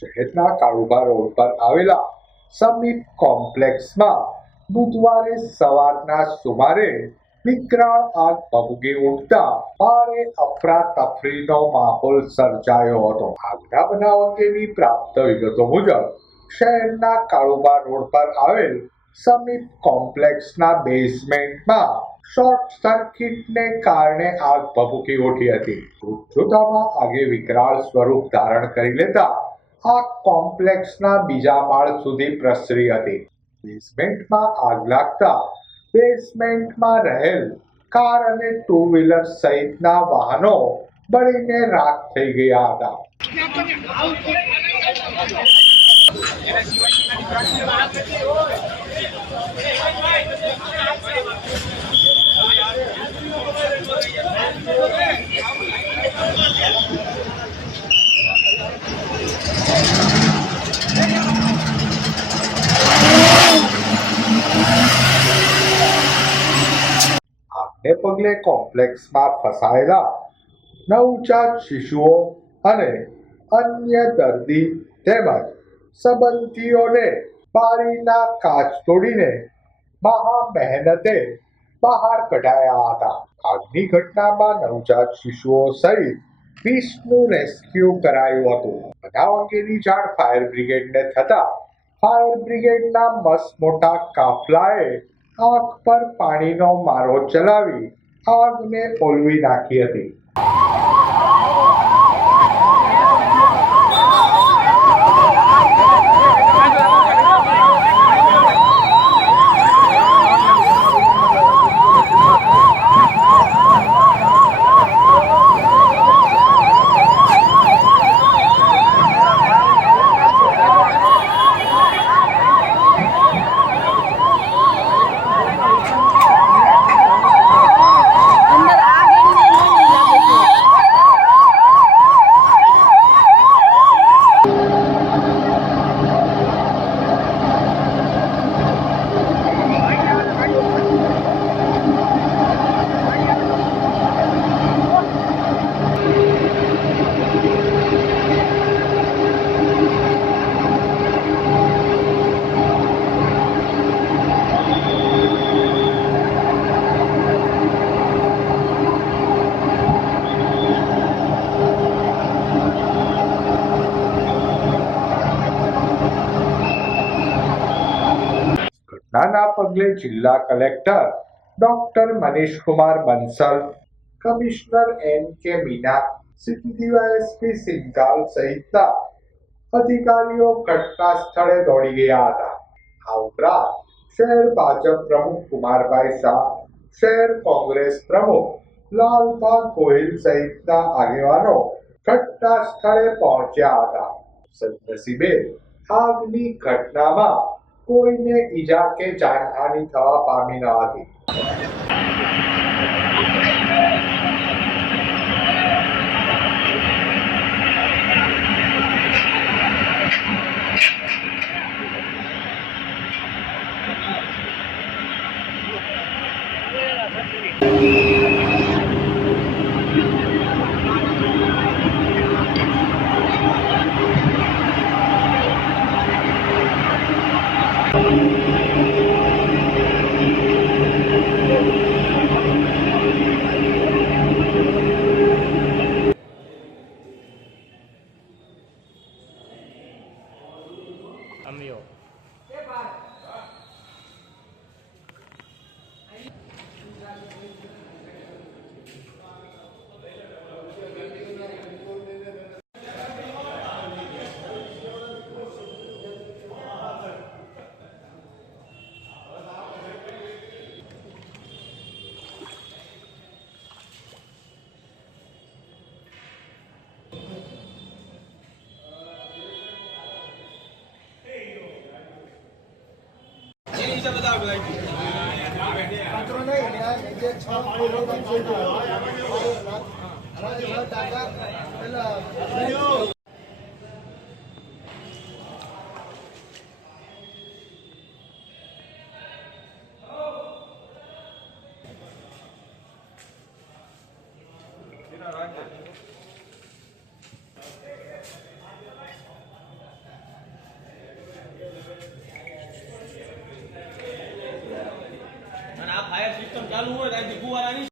શહેરના કાળુભા રોડ પર આવેલા સમીપ કોમ્પ્લેક્સમાં બુધવારે સવારના સુમારે વિકરાળ આગ ભભૂકી ઉઠતા ભારે અફરાતફરીનો માહોલ સર્જાયો હતો. આગના બનાવ અંગેની પ્રાપ્ત વિગતો મુજબ શહેરના કાળુભા રોડ પર આવેલ સમીપ કોમ્પ્લેક્સના બેઝમેન્ટમાં શોર્ટ સર્કિટને કારણે આગ ભભૂકી ઉઠી હતી. જોતામાં આગે વિકરાળ સ્વરૂપ ધારણ કરી લેતા આગ કોમ્પ્લેક્સના બીજા માળ સુધી પ્રસરી હતી. બેઝમેન્ટમાં આગ લાગતા બેઝમેન્ટમાં રહેલ કાર અને ટુ વ્હીલર સહિતના વાહનો બળીને રાખ થઈ ગયા હતા. આગને પગલે કોમ્પ્લેક્સમાં ફસાયેલા નવજાત શિશુઓ અને અન્ય દર્દી તેમજ સંબંધીઓને બારીના કાચ તોડીને મહા મહેનતે બહાર કઢાયા હતા. આગની ઘટનામાં નવજાત શિશુઓ સહિત 20નું રેસ્ક્યુ કરાયું હતું. બનાવ અંગેની જાણ ફાયર બ્રિગેડને થતા ફાયર બ્રિગેડના મસમોટા કાફલાએ આગ પર પાણીનો મારો ચલાવી આગને ઓલવી નાખી હતી. ઘટનાના પગલે જિલ્લા collector doctor Manishkumar Bansal, commissioner N.K. Meena, city DYSP Singhal સહિતના અધિકારીઓ ઘટના સ્થળે દોડી ગયા હતા. આ ઉપરાંત શહેર ભાજપ પ્રમુખ કુમારભાઈ શાહ, શહેર કોંગ્રેસ પ્રમુખ લાલભા ગોહિલ સહિતના આગેવાનો ઘટના સ્થળે પહોંચ્યા હતા. સદનસીબે આગની ઘટનામાં કોઈને ઈજા કે જાનહાનિ થવા પામી ન હતી. Amigo. સિસ્ટમ ચાલુ હોય ત્યાંથી ફુવારાની